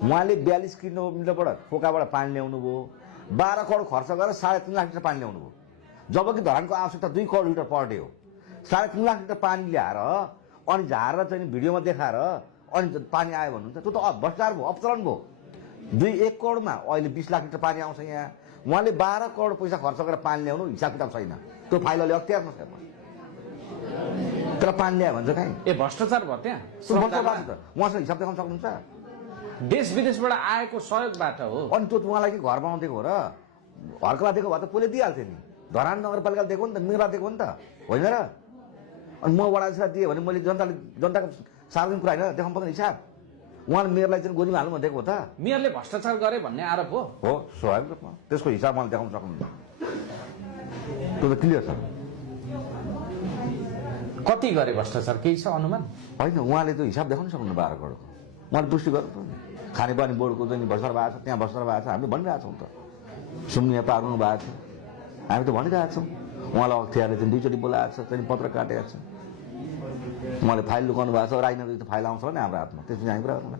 उहाँले 42 किलोमिटरबाट फोकाबाट पानी ल्याउनु भयो, 12 करोड खर्च गरेर 3.5 लाख लिटर पानी ल्याउनु भयो, जबकि धरानको आवश्यकता 2 करोड लिटर पर डे हो। 3.5 लाख लिटर पानी ल्याएर अनि झारेर चाहिँ भिडियोमा देखाएर अनि पानी आयो भन्नुहुन्छ, त्यो त भ्रष्टाचार भयो, अपचलन भयो। 1 करोडमा अहिले 20 लाख लिटर पानी आउँछ यहाँ। उहाँले 12 करोड पैसा खर्च गरेर पानी ल्याउनु हिसाब किताब छैन, त्यो फाइल अहिले अख्तियारमा छ। तर पानी ल्यायो भन्छ कहीँ ए भ्रष्टाचार भयो त्यहाँ। उहाँसँग हिसाब देखाउन सक्नुहुन्छ? देश विदेशबाट आएको सहयोगबाट हो। अनि त्यो उहाँलाई के घर बनाउँदिएको हो र? हर्कला दिएको भए त पहिले दिइहाल्थ्यो नि। धरान नगरपालिकाले दिएको नि त, मेरा दिएको नि त, होइन र? अनि म वडा अध्यक्ष दिएँ भने मैले जनताको सार्वजनिक कुरा होइन देखाउनु पर्ने हिसाब। उहाँले मेयरलाई चाहिँ गोलीमा हाल्नु दिएको हो त? मेयरले भ्रष्टाचार गरे भन्ने आरोप हो स्वाभाविक रूपमा त्यसको हिसाब मलाई देखाउन सक्नुहुन्छ? त्यो त क्लियर छ। कति गरे भ्रष्टाचार केही छ अनुमान? होइन, उहाँले त्यो हिसाब देखाउन सक्नुहुन्छ 12 करोडको। उहाँले पुष्टि गर्नु खानेपानी बोर्डको चाहिँ भ्रष्टाचार भएको छ, त्यहाँ भ्रष्टाचार भएको छ, हामीले भनिरहेको छौँ त। सुम्निया पार्नु भएको छ, हामी त भनिरहेको छौँ। उहाँलाई अख्तियारले चाहिँ 2 चोटि बोलाएको छ, चाहिँ पत्र काटेको छ। उहाँले फाइल लुकाउनु भएको छ, राजनैतिक फाइल आउँछ नि हाम्रो हातमा, त्यसपछि हामी कुरा गर्नु।